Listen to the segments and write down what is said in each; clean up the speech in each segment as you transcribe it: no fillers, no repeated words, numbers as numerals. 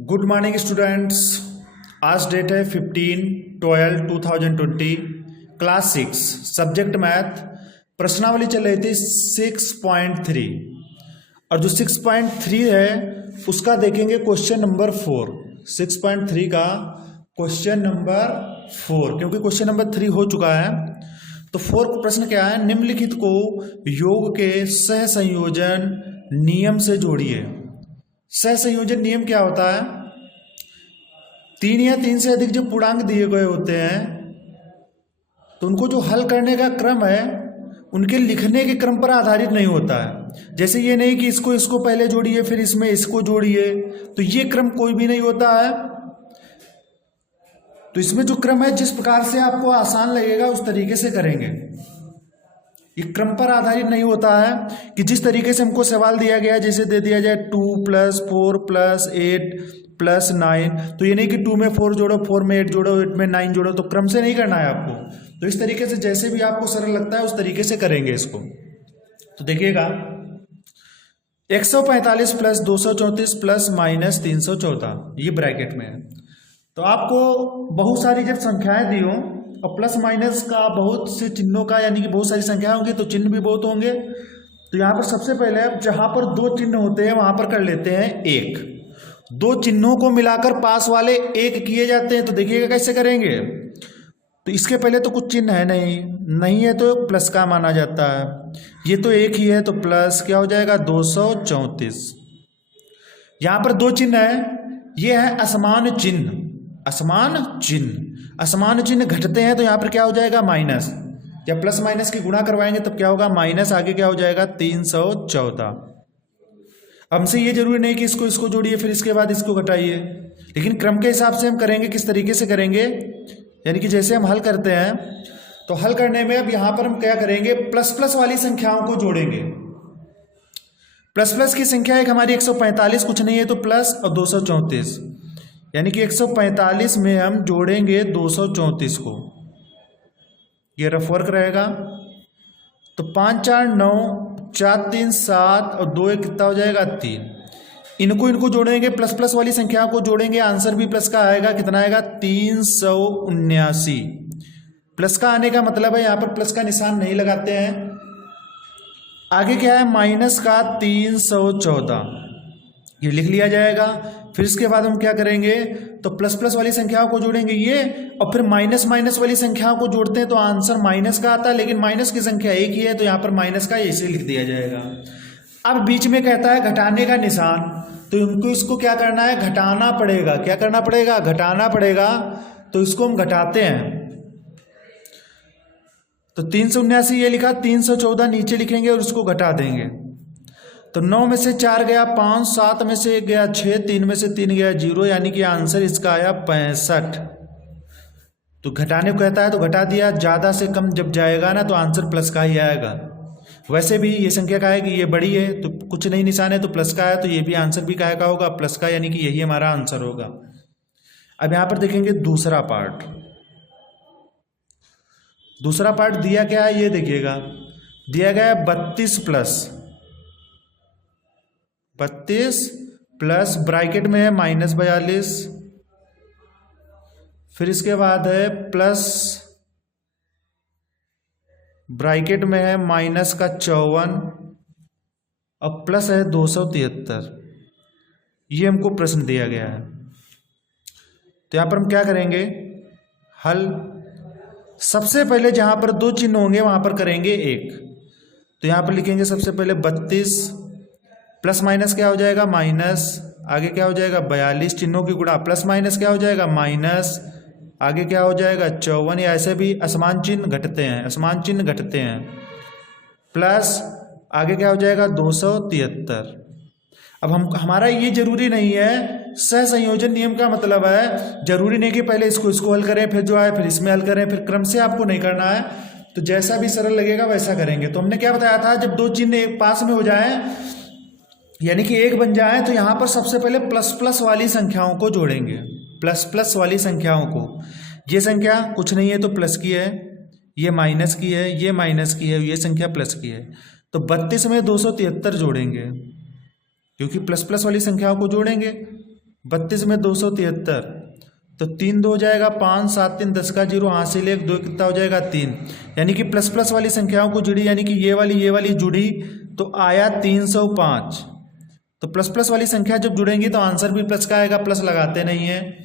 Good morning students. आज date है 15/12/2020। Class 6 subject math. प्रश्नावली चल रही थी 6.3 और जो 6.3 है उसका देखेंगे क्वेश्चन नंबर 4। 6.3 का क्वेश्चन नंबर 4, क्योंकि क्वेश्चन नंबर 3 हो चुका है। तो 4 प्रश्न क्या है, निम्नलिखित को योग के सहसंयोजन नियम से जोड़िए। सहसंयोजन नियम क्या होता है? 3 या 3 से अधिक जो पूर्णांक दिए गए होते हैं तो उनको जो हल करने का क्रम है उनके लिखने के क्रम पर आधारित नहीं होता है। जैसे ये नहीं कि इसको पहले जोड़िए फिर इसमें इसको जोड़िए, तो ये क्रम कोई भी नहीं होता है। तो इसमें जो क्रम है जिस प्रकार से आपको आसान लगेगा उस तरीके से करेंगे। ये क्रम पर आधारित नहीं होता है कि जिस तरीके से हमको सवाल दिया गया है, जैसे दे दिया जाए 2 + 4 + 8 + 9, तो ये नहीं कि 2 में 4 जोड़ो, 4 में 8 जोड़ो, 8 में 9 जोड़ो, तो क्रम से नहीं करना है आपको। तो इस तरीके से जैसे भी आपको सरल लगता है उस तरीके से करेंगे इसको। तो देखिएगा 145 + 234 ± 314 ये ब्रैकेट में है। तो आपको बहुत सारी जब संख्याएं दी हो और प्लस माइनस का बहुत से चिन्हों का यानी कि बहुत सारी संख्या होंगी तो चिन्ह भी बहुत होंगे। तो यहाँ पर सबसे पहले जहाँ पर 2 चिन्ह होते हैं वहाँ पर कर लेते हैं 1। 2 चिन्हों को मिलाकर पास वाले 1 किए जाते हैं। तो देखिएगा कैसे करेंगे। तो इसके पहले तो कुछ चिन्ह है नहीं है तो प्लस का माना जाता है। ये तो 1 ही है तो प्लस क्या हो जाएगा 234। यहाँ पर 2 चिन्ह है, ये है असमान चिन्ह। असमान चिन्ह घटते हैं तो यहाँ पर क्या हो जाएगा माइनस। जब प्लस माइनस की गुणा करवाएंगे तब क्या होगा माइनस, आगे क्या हो जाएगा 314। हमसे ये जरूरी नहीं कि इसको जोड़िए फिर इसके बाद इसको घटाइए, लेकिन क्रम के हिसाब से हम करेंगे। किस तरीके से करेंगे, यानी कि जैसे हम हल करते हैं तो हल करने में अब यहाँ पर हम क्या करेंगे, प्लस प्लस वाली संख्याओं को जोड़ेंगे। प्लस प्लस की संख्या एक हमारी 145 कुछ नहीं है तो प्लस और 234, यानी कि 145 में हम जोड़ेंगे 234 को। ये रफ वर्क रहेगा। तो 5 4 9 4 3 7 और 2 1 कितना हो जाएगा 3। इनको जोड़ेंगे, प्लस प्लस वाली संख्या को जोड़ेंगे, आंसर भी प्लस का आएगा। कितना आएगा 379। प्लस का आने का मतलब है यहाँ पर प्लस का निशान नहीं लगाते हैं। आगे क्या है माइनस का 314, ये लिख लिया जाएगा। फिर इसके बाद हम क्या करेंगे तो प्लस प्लस वाली संख्याओं को जोड़ेंगे ये, और फिर माइनस माइनस वाली संख्याओं को जोड़ते हैं तो आंसर माइनस का आता है, लेकिन माइनस की संख्या एक ही है तो यहाँ पर माइनस का ऐसे लिख दिया जाएगा। अब बीच में कहता है घटाने का निशान, तो उनको इसको क्या करना है घटाना पड़ेगा। क्या करना पड़ेगा घटाना पड़ेगा। तो इसको हम घटाते हैं। तो 379 ये लिखा, 314 नीचे लिखेंगे और उसको घटा देंगे। तो 9 में से 4 गया 5, 7 में से 1 गया 6, 3 में से 3 गया 0, यानी कि आंसर इसका आया 65। तो घटाने को कहता है तो घटा दिया। ज़्यादा से कम जब जाएगा ना तो आंसर प्लस का ही आएगा। वैसे भी ये संख्या का है कि ये बड़ी है तो कुछ नहीं निशान है तो प्लस का है, तो ये भी आंसर भी का होगा प्लस का, यानी कि यही हमारा आंसर होगा। अब यहाँ पर देखेंगे दूसरा पार्ट। दूसरा पार्ट दिया क्या है ये देखिएगा, दिया गया है 32 प्लस ब्रैकेट में है -42, फिर इसके बाद है प्लस ब्रैकेट में है -54 और प्लस है 273। ये हमको प्रश्न दिया गया है। तो यहाँ पर हम क्या करेंगे हल। सबसे पहले जहाँ पर 2 चिन्ह होंगे वहाँ पर करेंगे 1। तो यहाँ पर लिखेंगे सबसे पहले 32 प्लस माइनस क्या हो जाएगा माइनस, आगे क्या हो जाएगा 42, चिन्हों की गुणा प्लस माइनस क्या हो जाएगा माइनस, आगे क्या हो जाएगा 54। या ऐसे भी असमान चिन्ह घटते हैं, प्लस आगे क्या हो जाएगा 273। अब हमारा ये जरूरी नहीं है। सहसंयोजन नियम का मतलब है जरूरी नहीं कि पहले इसको हल करें फिर जो आए फिर इसमें हल करें, फिर क्रम से आपको नहीं करना है। तो जैसा भी सरल लगेगा वैसा करेंगे। तो हमने क्या बताया था, जब 2 चिन्ह पास में हो जाए यानी कि 1 बन जाए तो यहाँ पर सबसे पहले प्लस प्लस वाली संख्याओं को जोड़ेंगे। प्लस प्लस वाली संख्याओं को, ये संख्या कुछ नहीं है तो प्लस की है, ये माइनस की है, ये माइनस की है, ये संख्या प्लस की है। तो 32 में 273 जोड़ेंगे, क्योंकि प्लस प्लस वाली संख्याओं को जोड़ेंगे। 32 में 273, तो 3 2 हो जाएगा 5, 7 3 10 का 0, हासिल 1 2 कितना हो जाएगा 3, यानी कि प्लस प्लस वाली संख्याओं को जुड़ी, यानी कि ये वाली जुड़ी तो आया 305। तो प्लस प्लस वाली संख्या जब जुड़ेंगी तो आंसर भी प्लस का आएगा, प्लस लगाते नहीं है।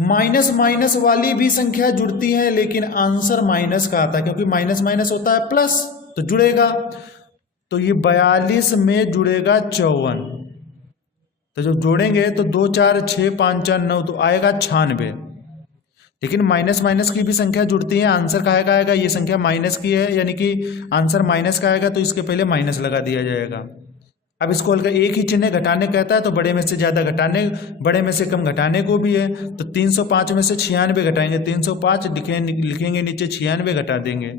माइनस माइनस वाली भी संख्या जुड़ती है लेकिन आंसर माइनस का आता है, क्योंकि माइनस माइनस होता है प्लस, तो जुड़ेगा। तो ये 42 में जुड़ेगा 54, तो जब जोड़ेंगे तो 2 4 6 5 4 9 तो आएगा 96। लेकिन माइनस माइनस की भी संख्या जुड़ती है, आंसर का आएगा, ये संख्या माइनस की है यानी कि आंसर माइनस का आएगा, तो इसके पहले माइनस लगा दिया जाएगा। अब इसको हल्का एक ही चिन्ह घटाने कहता है, तो बड़े में से ज़्यादा घटाने, बड़े में से कम घटाने को भी है। तो 305 में से 96 घटाएंगे, 305 लिखेंगे नीचे, 96 घटा देंगे।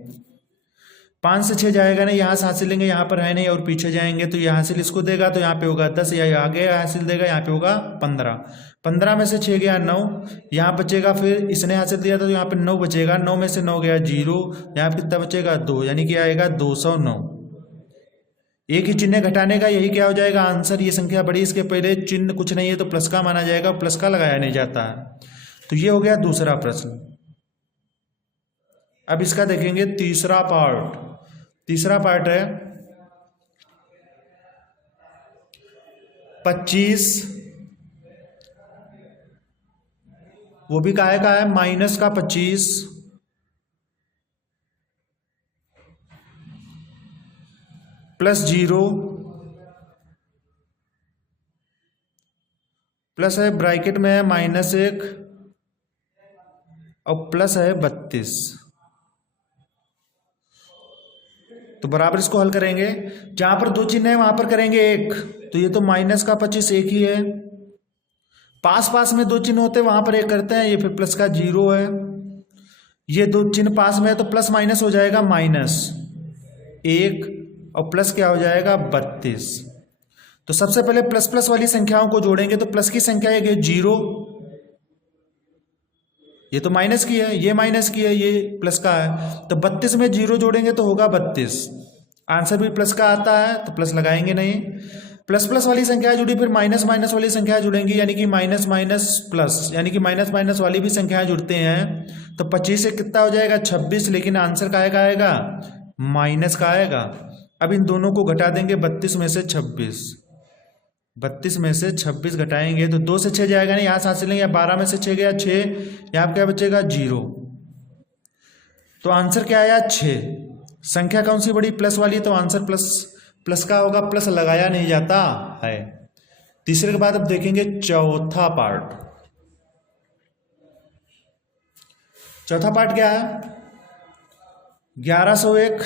5 से 6 जाएगा नहीं, यहाँ से हासिल लेंगे, यहाँ पर है नहीं, और पीछे जाएंगे तो यहाँ हासिल इसको देगा, तो यहाँ पे होगा 10, या आगे हासिल देगा, यहाँ पे होगा 15। 15 में से 6 गया 9, यहाँ बचेगा, फिर इसने हासिल दिया तो यहाँ पे 9 बचेगा, 9 में से 9 गया 0, यहाँ पे कितना बचेगा 2, यानी कि आएगा 209। एक ही चिन्ह घटाने का यही क्या हो जाएगा आंसर। ये संख्या बड़ी, इसके पहले चिन्ह कुछ नहीं है तो प्लस का माना जाएगा, प्लस का लगाया नहीं जाता है। तो ये हो गया दूसरा प्रश्न। अब इसका देखेंगे तीसरा पार्ट। तीसरा पार्ट है 25, वो भी काहे का है, माइनस का 25 प्लस 0 प्लस है ब्रैकेट में है -1 और प्लस है 32। तो बराबर इसको हल करेंगे, जहां पर 2 चिन्ह है वहां पर करेंगे 1, तो ये तो माइनस का 25 एक ही है। पास पास में 2 चिन्ह होते हैं वहां पर 1 करते हैं, ये फिर प्लस का 0 है। ये 2 चिन्ह पास में है तो प्लस माइनस हो जाएगा -1 और प्लस क्या हो जाएगा 32। तो सबसे पहले प्लस प्लस वाली संख्याओं को जोड़ेंगे, तो प्लस की संख्या एक है 0, ये तो माइनस की है, ये माइनस की है, ये प्लस का है, तो 32 में 0 जोड़ेंगे तो होगा 32। आंसर भी प्लस का आता है तो प्लस लगाएंगे नहीं। प्लस प्लस वाली संख्या जुड़ी, फिर माइनस माइनस वाली संख्या जुड़ेंगी, यानी कि माइनस माइनस प्लस, यानी कि माइनस माइनस वाली भी संख्याएं जुड़ते हैं। तो 25 से कितना हो जाएगा 26, लेकिन आंसर का आएगा माइनस का आएगा। अब इन दोनों को घटा देंगे, 32 में से 26, 32 में से 26 घटाएंगे तो 2 से 6 जाएगा नहीं, यहाँ से हासिल लेंगे, 12 में से 6 गया 6, यहाँ क्या बचेगा 0। तो आंसर क्या आया 6। संख्या कौन सी बड़ी, प्लस वाली, तो आंसर प्लस का होगा, प्लस लगाया नहीं जाता है। तीसरे के बाद अब देखेंगे चौथा पार्ट। चौथा पार्ट क्या है, 1101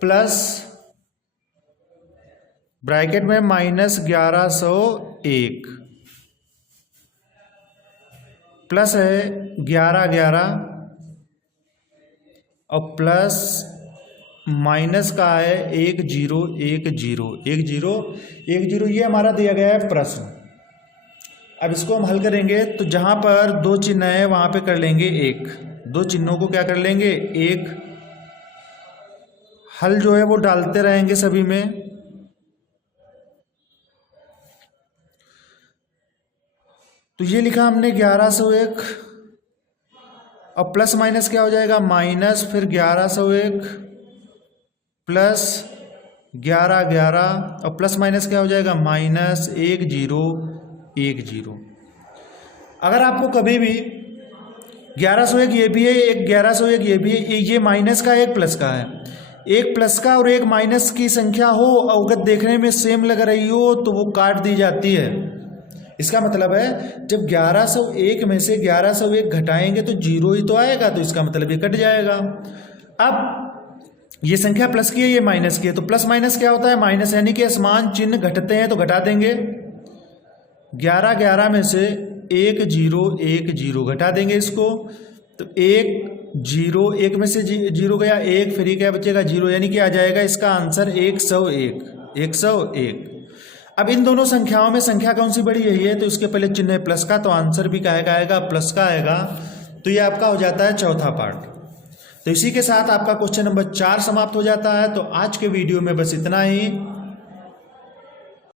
प्लस ब्रैकेट में -1101 प्लस है 11 और प्लस माइनस का है 1010 ये हमारा दिया गया है प्रश्न। अब इसको हम हल करेंगे, तो जहां पर 2 चिन्ह है वहां पे कर लेंगे 1, 2 चिन्हों को क्या कर लेंगे 1। हल जो है वो डालते रहेंगे सभी में। तो ये लिखा हमने 1101 और प्लस माइनस क्या हो जाएगा माइनस, फिर 1101 प्लस 11 और प्लस माइनस क्या हो जाएगा -1010। अगर आपको कभी भी 1101 ये भी है, एक 1101 ये भी है, ये माइनस का एक प्लस का है, एक प्लस का और एक माइनस की संख्या हो, अवगत देखने में सेम लग रही हो तो वो काट दी जाती है। इसका मतलब है जब 1101 में से 1101 घटाएंगे तो 0 ही तो आएगा, तो इसका मतलब ये कट जाएगा। अब ये संख्या प्लस की है, ये माइनस की है, तो प्लस माइनस क्या होता है माइनस, यानी कि असमान चिन्ह घटते हैं तो घटा देंगे। 11 में से 10 घटा देंगे इसको, तो 1 में से 0 गया 1, फिर ये क्या बचेगा 0, यानी कि आ जाएगा इसका आंसर 101। अब इन दोनों संख्याओं में संख्या कौन सी बड़ी यही है, तो इसके पहले चिन्ह है प्लस का, तो आंसर भी क्या आएगा प्लस का आएगा। तो ये आपका हो जाता है चौथा पार्ट। तो इसी के साथ आपका क्वेश्चन नंबर 4 समाप्त हो जाता है। तो आज के वीडियो में बस इतना ही।